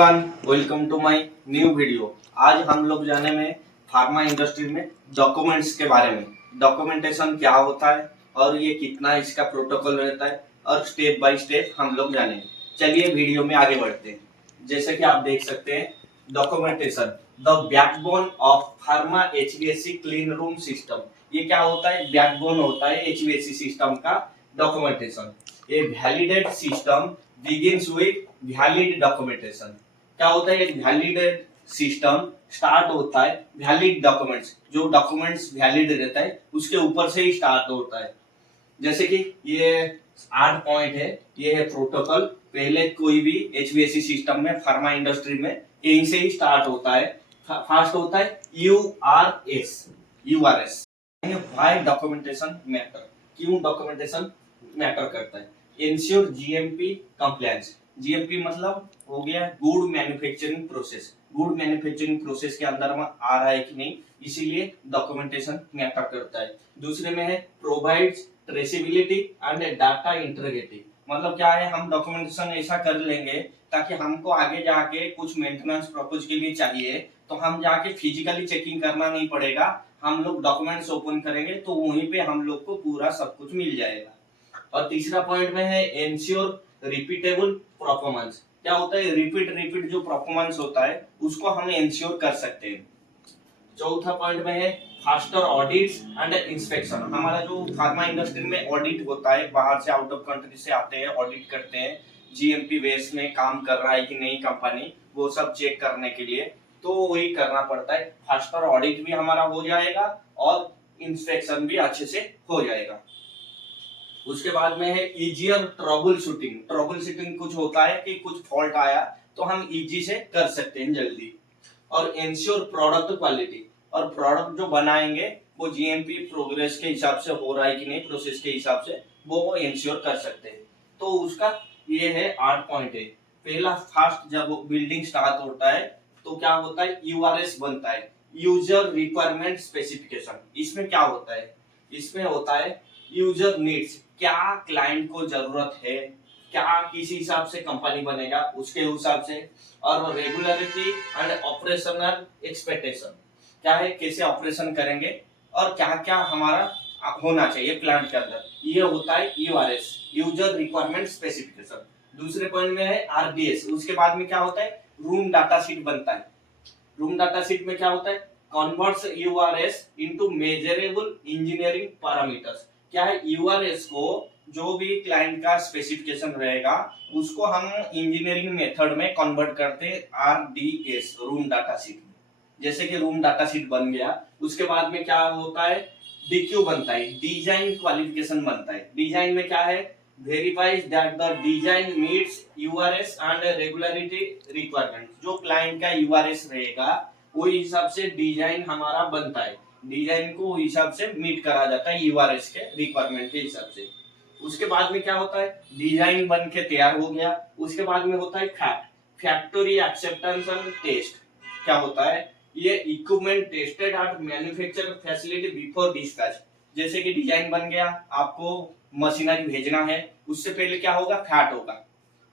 Welcome to my new video. आज हम लोग जाने में फार्मा इंडस्ट्री में डॉक्यूमेंट्स के बारे में, डॉक्यूमेंटेशन क्या होता है और ये कितना इसका प्रोटोकॉल रहता है और स्टेप बाय स्टेप हम लोग जानेंगे। चलिए वीडियो में आगे बढ़ते हैं। जैसे कि आप देख सकते हैं, documentation the backbone of pharma HVAC clean room system. ये क्या होता है? बैकबोन होता है एचवीएसी सिस्टम का डॉक्यूमेंटेशन। ये validate system begins with valid documentation. क्या होता है? एक वैलिड सिस्टम स्टार्ट होता है वैलिड डॉक्यूमेंट्स, जो डॉक्यूमेंट्स वैलिड रहता है उसके ऊपर से ही स्टार्ट होता है। जैसे कि ये 8 पॉइंट है, ये है प्रोटोकॉल। पहले कोई भी एचवीएसी सिस्टम में फार्मा इंडस्ट्री में यहीं से ही स्टार्ट होता है। फर्स्ट होता है यूआरएस। Why documentation matter? क्यों डॉक्यूमेंटेशन मैटर करता है? Ensure GMP compliance. जीएमपी मतलब हो गया good manufacturing process. Good manufacturing process के अंदर में आ रहा है कि नहीं, इसीलिए डॉक्यूमेंटेशन मैटर करता है। दूसरे में है provides traceability and data integrity. मतलब क्या है, हम डॉक्यूमेंटेशन ऐसा कर लेंगे ताकि हमको आगे जाके कुछ मेंटेनेंस पर्पस के लिए चाहिए तो हम जाके फिजिकली चेकिंग करना नहीं पड़ेगा। हम लोग डॉक्यूमेंट्स ओपन करेंगे तो वहीं पे हम लोग को पूरा सब कुछ मिल जाएगा। और तीसरा पॉइंट में है एंश्योर रिपीटेबल परफॉर्मेंस। क्या होता है? रिपीट जो परफॉर्मेंस होता है उसको हम एंश्योर कर सकते हैं। चौथा पॉइंट में है फास्टर ऑडिट्स एंड इंस्पेक्शन। हमारा जो फार्मा इंडस्ट्री में ऑडिट होता है, बाहर से आउट ऑफ कंट्री से आते हैं, ऑडिट करते हैं जीएमपी बेस में काम कर रहा है कि नहीं कंपनी, वो सब चेक करने के लिए तो वही करना पड़ता है। फास्टर ऑडिट भी हमारा हो जाएगा और इंस्पेक्शन भी अच्छे से हो जाएगा। उसके बाद में है easier trouble shooting. Trouble shooting कुछ होता है कि कुछ फॉल्ट आया तो हम इजी से कर सकते हैं जल्दी। और इंश्योर प्रोडक्ट क्वालिटी, और प्रोडक्ट जो बनाएंगे वो जीएमपी प्रोग्रेस के हिसाब से हो रहा है कि नहीं, प्रोसेस के हिसाब से वो इंश्योर कर सकते हैं। तो उसका ये है 8 पॉइंट है। पहला फास्ट जब बिल्डिंग स्टार्ट होता है तो क्या होता है? यूआरएस बनता है, यूजर रिक्वायरमेंट स्पेसिफिकेशन। इसमें क्या होता है? इसमें होता है यूजर नीड्स, क्या क्लाइंट को जरूरत है, क्या किसी हिसाब से कंपनी बनेगा उसके हिसाब से। और रेगुलरिटी एंड ऑपरेशनल एक्सपेक्टेशन, क्या है, कैसे ऑपरेशन करेंगे और क्या क्या हमारा होना चाहिए प्लांट के अंदर, ये होता है यूआरएस, यूजर रिक्वायरमेंट स्पेसिफिकेशन। दूसरे पॉइंट में है आरडीएस। उसके बाद में क्या होता है? रूम डाटा शीट बनता है। रूम डाटा शीट में क्या होता है? Converts URS into measurable engineering parameters. क्या है? यूआरएस को जो भी क्लाइंट का स्पेसिफिकेशन रहेगा उसको हम इंजीनियरिंग मेथड में कन्वर्ट करते हैं आरडीएस, रूम डाटा शीट में। जैसे कि रूम डाटा शीट बन गया, उसके बाद में क्या होता है? डीक्यू बनता है, डिजाइन क्वालिफिकेशन बनता है। डिजाइन में क्या है? Verifies that the design meets URS and regularity requirement. जो क्लाइंट का यूआरएस रहेगा वो हिसाब से डिजाइन हमारा बनता है, डिजाइन को हिसाब से मीट करा जाता है यूआरएस के रिक्वायरमेंट के हिसाब से। उसके बाद में क्या होता है? डिजाइन बन के तैयार हो गया, उसके बाद में होता है फैक्ट्री एक्सेप्टेंस एंड टेस्ट। क्या होता है? ये equipment tested eight manufacture facility before dispatch. जैसे कि डिजाइन बन गया, आपको मशीनरी भेजना है, उससे पहले क्या होगा? फैट होगा।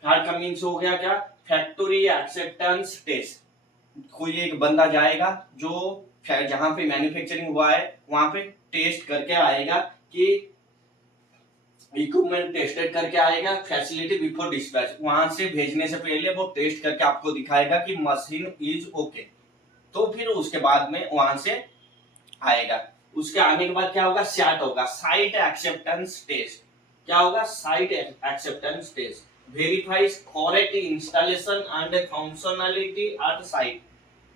फैट का मीन्स हो गया क्या? Factory acceptance test. कोई एक बंदा जाएगा जो जहां पे मैन्युफैक्चरिंग हुआ है वहां पे टेस्ट करके आएगा कि इक्विपमेंट टेस्टेड करके आएगा, फैसिलिटी बिफोर डिस्पैच। वहां से भेजने से पहले वो टेस्ट करके आपको दिखाएगा कि मशीन इज ओके, तो फिर उसके बाद में वहां से आएगा। उसके आने के बाद क्या होगा? सैट होगा, साइट एक्सेप्टेंस टेस्ट। क्या होगा? Site acceptance test verifies correct installation and functionality at site.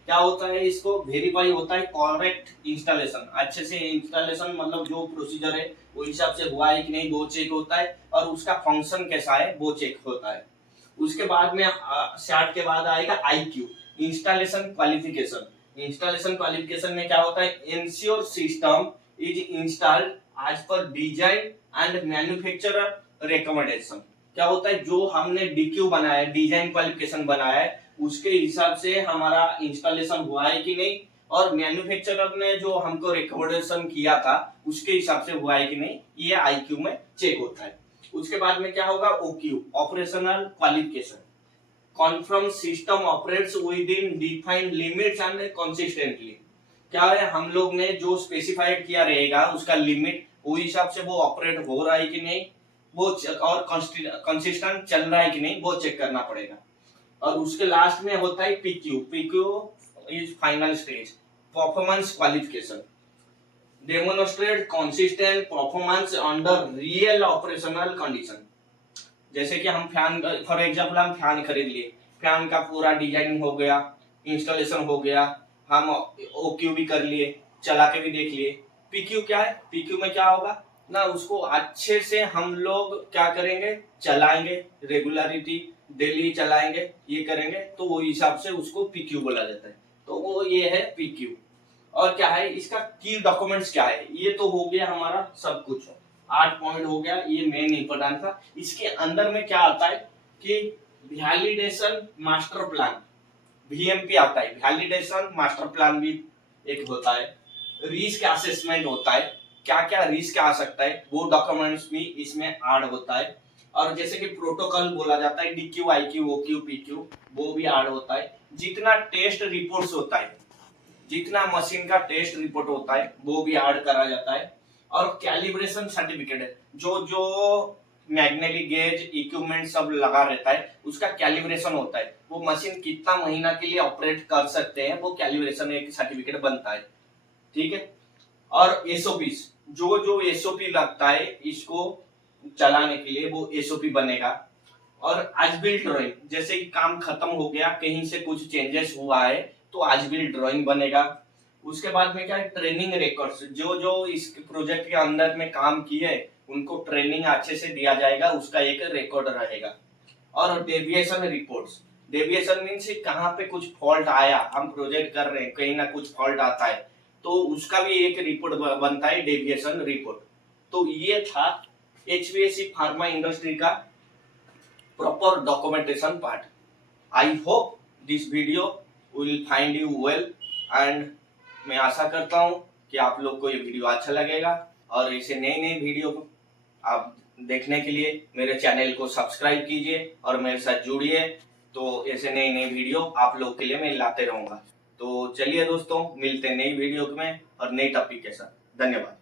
क्या होता है? इसको वेरीफाई होता है करेक्ट इंस्टॉलेशन, अच्छे से इंस्टॉलेशन मतलब जो प्रोसीजर है वो हिसाब से हुआ है कि नहीं वो चेक होता है, और उसका फंक्शन कैसा है वो चेक होता है। उसके बाद में सैट के बाद आएगा IQ, installation qualification. Installation qualification में क्या होता है? Ensure system is installed as per design and manufacturer recommendation. क्या होता है? जो हमने डीक्यू बनाया है, डिजाइन क्वालिफिकेशन बनाया है, उसके हिसाब से हमारा इंस्टॉलेशन हुआ है कि नहीं, और मैन्युफैक्चरर ने जो हमको रिकमेंडेशन किया था उसके हिसाब से हुआ है कि नहीं, ये आईक्यू में चेक होता है। उसके बाद में क्या होगा? OQ, operational qualification. Confirm system operates with in defined limits and consistently. क्या है, हम लोग ने जो स्पेसिफाइड किया रहेगा उसका लिमिट, वो हिसाब से वो ऑपरेट हो रहा है कि नहीं, वो और कंसिस्टेंट चल रहा है कि नहीं, वो चेक करना पड़ेगा। और उसके लास्ट में होता है PQ. PQ is final stage, performance qualification, demonstrate consistent performance under real operational condition. जैसे कि हम फैन, फॉर एग्जांपल हम फैन खरीद लिए, फैन का पूरा डिजाइनिंग हो गया, इंस्टॉलेशन हो गया, हम ओक्यू भी कर लिए, चला के भी देख लिए। पीक्यू क्या है, पीक्यू में क्या होगा ना, उसको अच्छे से हम लोग क्या करेंगे, चलाएंगे, रेगुलरिटी डेली चलाएंगे, ये करेंगे, तो वो हिसाब से उसको पीक्यू बोला जाता है। तो वो ये है पीक्यू। और क्या है इसका की डॉक्यूमेंट्स क्या है, ये तो हो गया हमारा सब कुछ, 8 पॉइंट हो गया, ये मेन इंपॉर्टेंट था। इसके अंदर में क्या आता है कि वैलिडेशन मास्टर प्लान, वीएमपी आता है, वैलिडेशन मास्टर प्लान भी एक होता है, रिस्क असेसमेंट होता है, क्या क्या रिस्क आ सकता है वो डॉक्यूमेंट्स भी इसमें ऐड होता है। और जैसे कि प्रोटोकॉल बोला जाता है, डीक्यू, आईक्यू, ओक्यू, पीक्यू, वो भी ऐड होता है। जितना टेस्ट रिपोर्ट्स होता है, जितना मशीन का टेस्ट रिपोर्ट होता है वो भी ऐड करा जाता है। और कैलिब्रेशन सर्टिफिकेट है, जो जो मैग्नेटिक गेज इक्विपमेंट सब लगा रहता है उसका कैलिब्रेशन होता है, वो मशीन कितना महीना के लिए ऑपरेट कर सकते हैं, वो कैलिब्रेशन एक सर्टिफिकेट बनता है। ठीक है। और एसओपीस, जो जो एसओपी लगता है इसको चलाने के लिए, वो एसओपी बनेगा। और आज बिल्ड ड्राइंग, जैसे कि काम खत्म हो गया, कहीं से कुछ चेंजेस हुआ है तो आज बिल्ड ड्राइंग बनेगा। उसके बाद में क्या है, ट्रेनिंग रिकॉर्ड्स, जो जो इस प्रोजेक्ट के अंदर में काम किए उनको ट्रेनिंग अच्छे से दिया जाएगा, उसका एक रिकॉर्ड रहेगा। और डेविएशन रिपोर्ट्स, डेविएशन मीन्स कहाँ पे कुछ फॉल्ट आया, हम प्रोजेक्ट कर रहे हैं कहीं ना कुछ फॉल्ट आता है तो उसका भी एक रिपोर्ट बनता है, डेविएशन रिपोर्ट। तो ये था एचवीएसी फार्मा इंडस्ट्री का proper documentation part. I hope this video will find you well and मैं आशा करता हूँ कि आप लोग को ये वीडियो अच्छा लगेगा। और ऐसे नई नई वीडियो आप देखने के लिए मेरे चैनल को सब्सक्राइब कीजिए और मेरे साथ जुड़िए, तो ऐसे नई नई वीडियो आप लोग के लिए मैं लाते रहूंगा। तो चलिए दोस्तों, मिलते हैं नई वीडियो में और नई टॉपिक के साथ। धन्यवाद।